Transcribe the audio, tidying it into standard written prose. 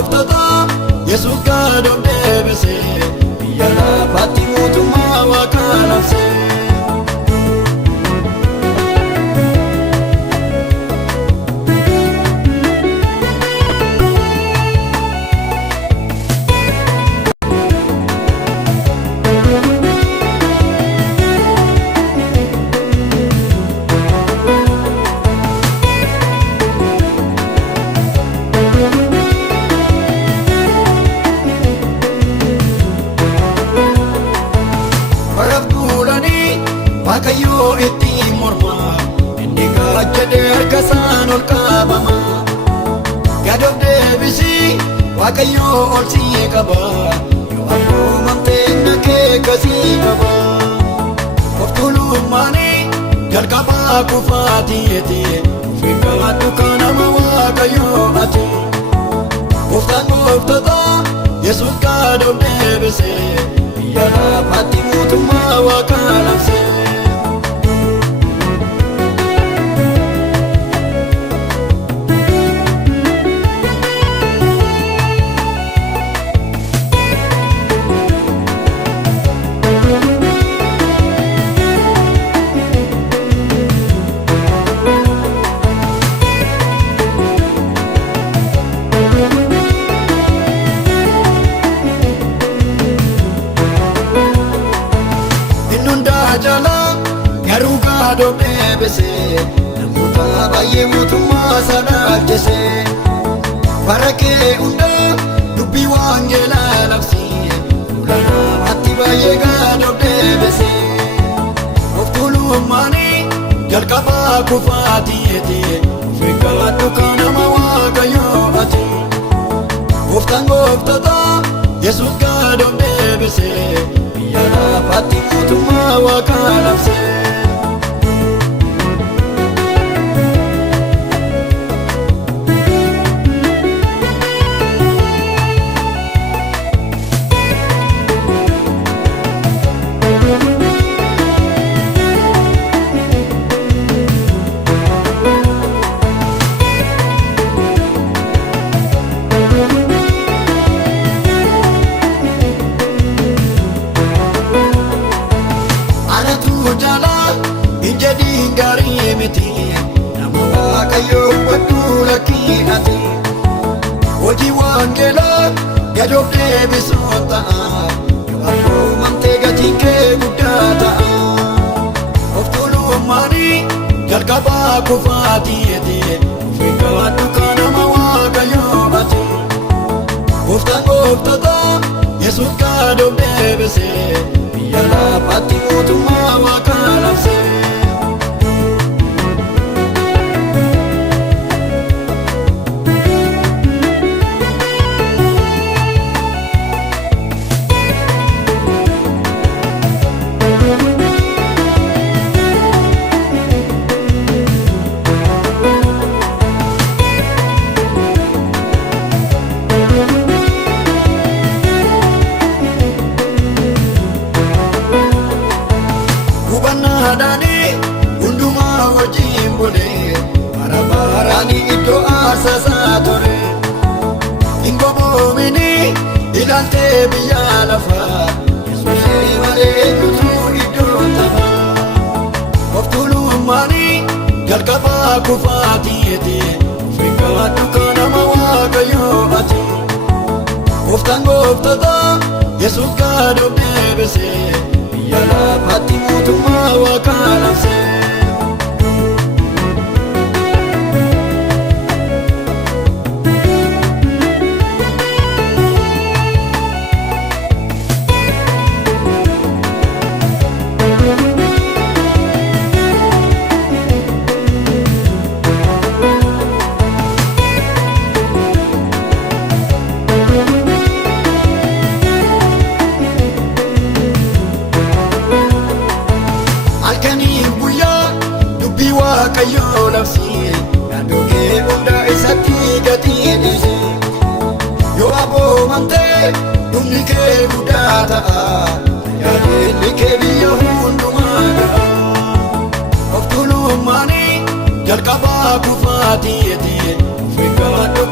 gooftota Yesuus gaadhoon deebise biyya lafaatti mootummaa Waaqaa labse. Waaqayyoo itti morma inni gaachadhe harkasaan ol qabama. Gadoof deebisi Waaqayyoo ol sii qaba yoo abboommamtee na kee kasii qaba. Of tuulummaani jalqabaa kufaatiiti ofii gaadhu kanama Waaqayyoo ati. Gooftaan gooftota Yesuus gaadoof deebise biyya lafaatti mootummaa Waaqaa labse. Garuu gaadhoon deebise namoota baay'ee mootummaa sana ajjeese. Bara kee hundaa dubbii wangeelaa labsi fuula namaatti baay'ee gaadhoon deebise. Of tuulummaani jalqabaa kufaatiiti ofii gaadhu kanama Waaqayyoo ati. Gooftaan gooftota Yesuus gaadhoon deebise biyya lafaatti mootummaa Waaqaa labse. Injediin gaarii miti nama Waaqayyoo waddu lakkii ati. Hojii wangeelaa gadoof deebisuu ta'a yoo abboommamtee gatiin kee guddaa ta'a. Of tuulummaani jalqabaa kufaatiiti ofii gaadhu kanama Waaqayyoo ati. Gooftaan gooftota Yesuus gaadhoon deebise biyya lafaatti mootummaa Waaqaa labse. Hundumaa wajjin bule bara baraani iddoo aarsaa ture. Hin goboomini ilaaltee biyya lafaa Yesuusii malee eenyutu iddoo ta'a. Of tuulummaani jalqabaa kufaatiiti ofii gaadhu kanama Waaqayyoo ati. Gooftaan gooftota Yesuus gaadhoon deebise biyya lafaatti mootummaa Waaqaa labse. Waaqayyoo labsi yaaduu kee hundaa isatti gatii dhiise. Yoo abboomamtee dhumni kee guddaa ta'a yaadni kee biyya hundumaa ga'a. Of tuulummaani jalqabaa kufaatiiti ofii gaadhu